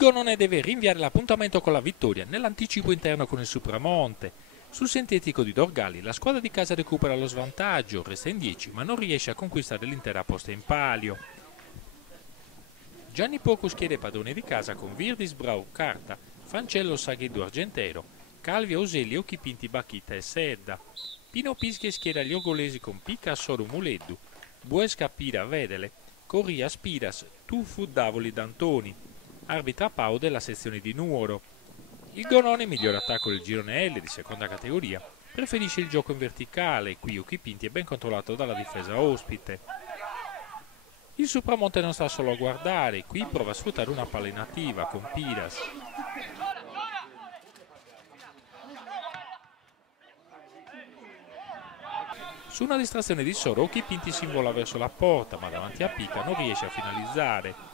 Gonone deve rinviare l'appuntamento con la vittoria nell'anticipo interno con il Supramonte. Sul sintetico di Dorgali la squadra di casa recupera lo svantaggio, resta in 10 ma non riesce a conquistare l'intera posta in palio. Gianni Pocus chiede padrone di casa con Virdis, Brau, Carta, Fancello, Saghedo, Argentero, Calvi, Auselli, Occhipinti, Bacchita e Sedda. Pino Pischi schiera gli orgolesi con Picca, Soro, Muleddu, Buesca, Pira, Vedele, Corria, Spiras, Tufu, Davoli, D'Antoni. Arbitra Pau della sezione di Nuoro. Il Gonone, miglior attacco del girone L di seconda categoria, preferisce il gioco in verticale, qui Occhipinti è ben controllato dalla difesa ospite. Il Supramonte non sta solo a guardare, qui prova a sfruttare una palla inattiva con Piras. Su una distrazione di Soro, Occhipinti si invola verso la porta, ma davanti a Pica non riesce a finalizzare.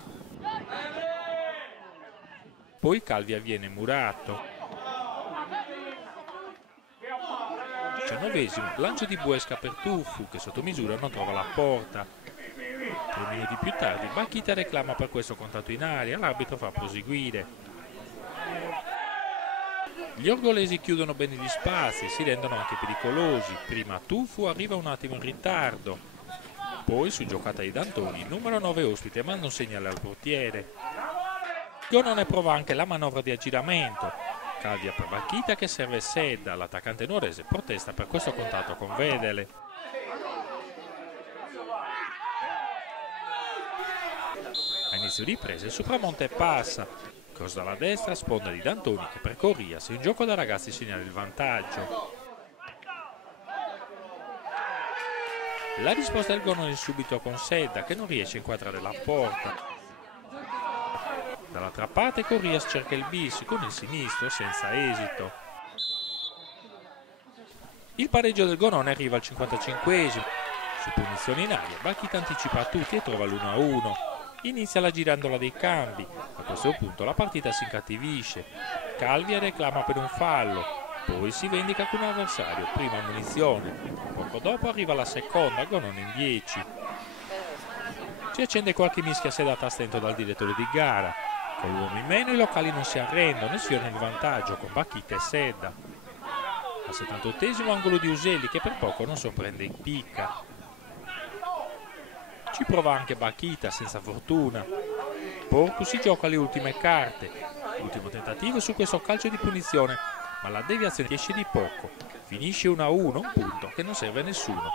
Poi Calvi avviene murato. 19esimo, lancio di Buesca per Tufu, che sotto misura non trova la porta. 3 minuti più tardi, Bacchita reclama per questo contatto in aria, l'arbitro fa proseguire. Gli orgolesi chiudono bene gli spazi e si rendono anche pericolosi. Prima Tufu arriva un attimo in ritardo. Poi, su giocata di D'Antoni, il numero 9 ospite manda un segnale al portiere. Gonone prova anche la manovra di aggiramento. Calvia per Bacchita che serve Sedda, l'attaccante nuorese protesta per questo contatto con Vedele. A inizio di ripresa il Supramonte passa. Cross dalla destra, sponda di D'Antoni che per Corria, se un gioco da ragazzi segnala il vantaggio. La risposta del Gonone subito con Sedda che non riesce a inquadrare la porta. Dall'altra parte Corrias cerca il bis con il sinistro senza esito. Il pareggio del Gonone arriva al 55esimo. Su punizione in aria, Bacchita anticipa a tutti e trova l'1-1. Inizia la girandola dei cambi. A questo punto la partita si incattivisce. Calvi reclama per un fallo. Poi si vendica con un avversario, prima munizione. Poco dopo arriva la seconda, Gonone in 10. Si accende qualche mischia sedata a stento dal direttore di gara. Con l'uomo in meno i locali non si arrendono e sfiorano il vantaggio con Bacchita e Sedda. Al 78esimo angolo di Uselli che per poco non sorprende il Picca. Ci prova anche Bacchita senza fortuna. Porco si gioca le ultime carte. L'ultimo tentativo su questo calcio di punizione, ma la deviazione esce di poco. Finisce 1-1, un punto che non serve a nessuno.